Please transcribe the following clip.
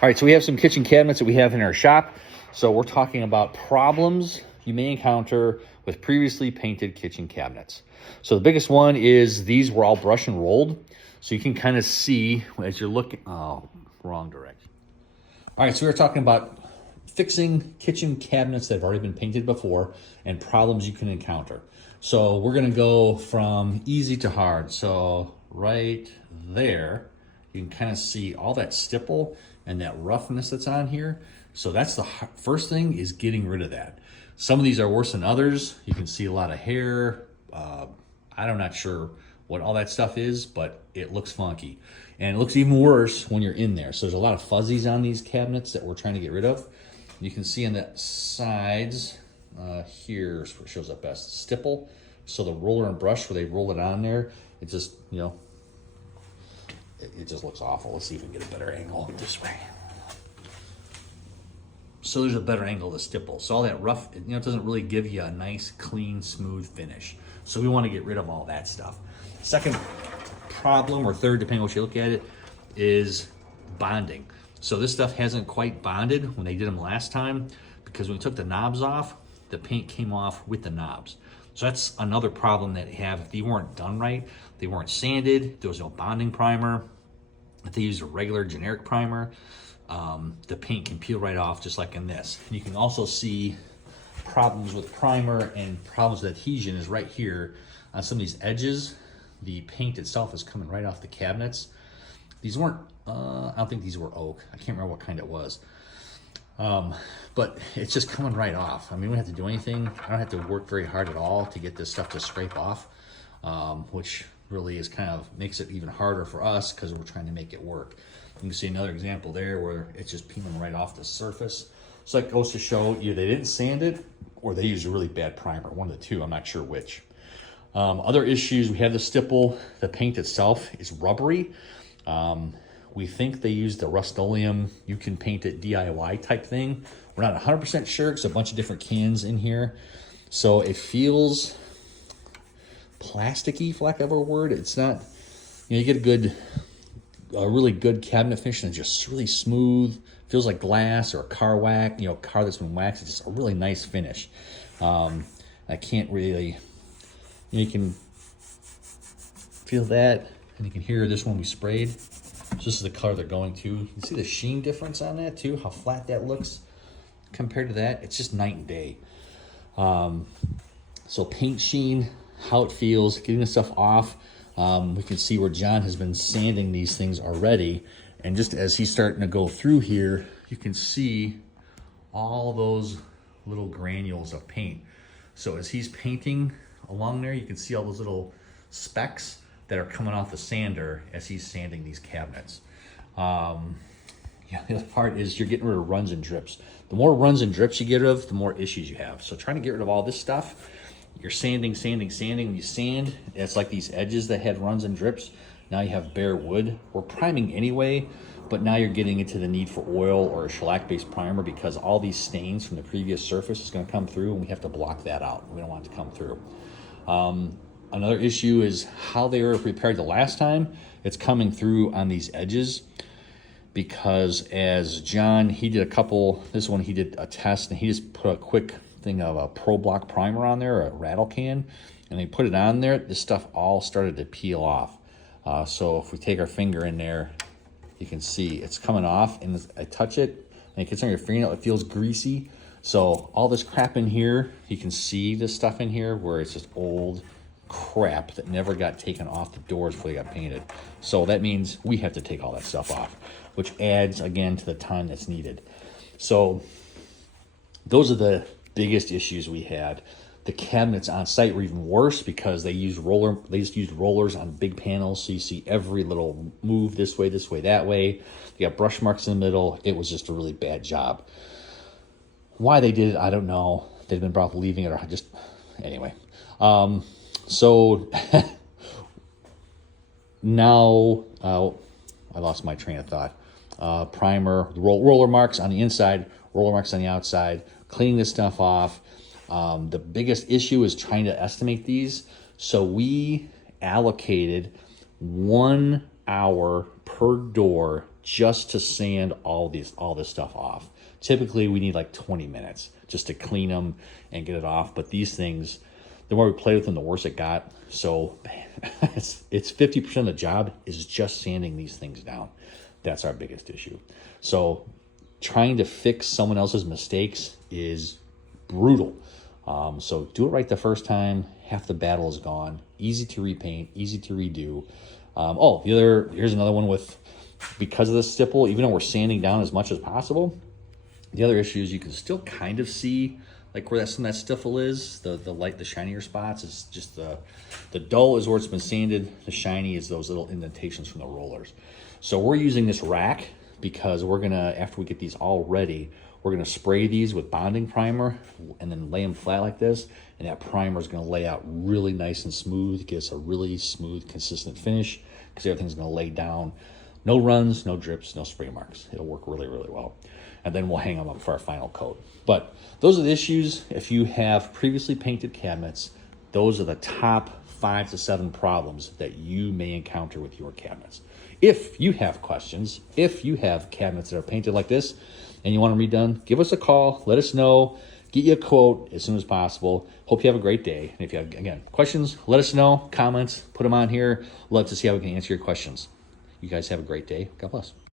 All right, so we have some kitchen cabinets that we have in our shop. So we're talking about problems you may encounter with previously painted kitchen cabinets. So the biggest one is these were all brush and rolled. So you can kind of see as you're looking, oh, wrong direction. All right, so we were talking about fixing kitchen cabinets that have already been painted before and problems you can encounter. So we're gonna go from easy to hard. So right there, you can kind of see all that stipple and that roughness that's on here. So that's the first thing, is getting rid of that. Some of these are worse than others. You can see a lot of hair. I'm not sure what all that stuff is, but it looks funky. And it looks even worse when you're in there. So there's a lot of fuzzies on these cabinets that we're trying to get rid of. You can see on the sides, here's where it shows up best, stipple. So the roller and brush, where they roll it on there, it just, it just looks awful. Let's see if we can get a better angle this way. So there's a better angle to stipple. So all that rough, it doesn't really give you a nice, clean, smooth finish. So we want to get rid of all that stuff. Second problem, or third, depending on what you look at it, is bonding. So this stuff hasn't quite bonded when they did them last time, because when we took the knobs off, the paint came off with the knobs. So that's another problem that if they weren't done right, they weren't sanded, there was no bonding primer. If they used a regular generic primer, the paint can peel right off, just like in this. And you can also see problems with primer and problems with adhesion is right here on some of these edges. The paint itself is coming right off the cabinets. These weren't, I don't think these were oak. I can't remember what kind it was. But it's just coming right off. I mean, we don't have to do anything. I don't have to work very hard at all to get this stuff to scrape off, which really is makes it even harder for us because we're trying to make it work. You can see another example there where it's just peeling right off the surface. So that goes to show either they didn't sand it or they used a really bad primer, one of the two, I'm not sure which. Other issues, we have the stipple. The paint itself is rubbery. We think they used the Rustoleum, you can paint it DIY type thing. We're not 100% sure, because a bunch of different cans in here. So it feels plasticky, for lack of a word. It's not, you get a really good cabinet finish and it's just really smooth. Feels like glass or a car wax, car that's been waxed. It's just a really nice finish. I can't really, you can feel that, and you can hear this one we sprayed. So this is the color they're going to. You can see the sheen difference on that too, how flat that looks compared to that. It's just night and day. So paint sheen, how it feels, getting the stuff off. We can see where John has been sanding these things already. And just as he's starting to go through here, you can see all those little granules of paint. So as he's painting along there, you can see all those little specks that are coming off the sander as he's sanding these cabinets. The other part is you're getting rid of runs and drips. The more runs and drips you get rid of, the more issues you have. So trying to get rid of all this stuff, you're sanding. When you sand, it's like these edges that had runs and drips. Now you have bare wood. We're priming anyway, but now you're getting into the need for oil or a shellac-based primer, because all these stains from the previous surface is going to come through, and we have to block that out. We don't want it to come through. Another issue is how they were prepared the last time. It's coming through on these edges, because as John, he did this one he did a test, and he just put a quick thing of a Pro Block primer on there, a rattle can, and they put it on there. This stuff all started to peel off. So if we take our finger in there, you can see it's coming off, and I touch it, and it gets on your fingernail, it feels greasy. So all this crap in here, you can see this stuff in here where it's just old crap that never got taken off the doors before they got painted. So that means we have to take all that stuff off, which adds again to the time that's needed. So those are the biggest issues we had. The cabinets on site were even worse because they just used rollers on big panels, so you see every little move this way, that way. You got brush marks in the middle. It was just a really bad job. Why they did it, I don't know. They've been brought up leaving it, or just anyway. So now I lost my train of thought. Primer, roller marks on the inside, roller marks on the outside, cleaning this stuff off. The biggest issue is trying to estimate these. So we allocated 1 hour per door just to sand all this stuff off. Typically, we need like 20 minutes just to clean them and get it off. But these things, the more we play with them, the worse it got. So it's 50% of the job is just sanding these things down. That's our biggest issue. So trying to fix someone else's mistakes is brutal. So do it right the first time. Half the battle is gone. Easy to repaint, easy to redo. Here's another one with, because of the stipple, even though we're sanding down as much as possible, the other issue is you can still kind of see like where that stipple is. The light, the shinier spots is just the dull is where it's been sanded. The shiny is those little indentations from the rollers. So we're using this rack because we're gonna, after we get these all ready, we're gonna spray these with bonding primer and then lay them flat like this. And that primer is gonna lay out really nice and smooth, get us a really smooth, consistent finish because everything's gonna lay down. No runs, no drips, no spray marks. It'll work really, really well. And then we'll hang them up for our final coat. But those are the issues. If you have previously painted cabinets, those are the top 5 to 7 problems that you may encounter with your cabinets. If you have questions, if you have cabinets that are painted like this and you want them redone, give us a call, let us know, get you a quote as soon as possible. Hope you have a great day. And if you have, again, questions, let us know, comments, put them on here. Love to see how we can answer your questions. You guys have a great day. God bless.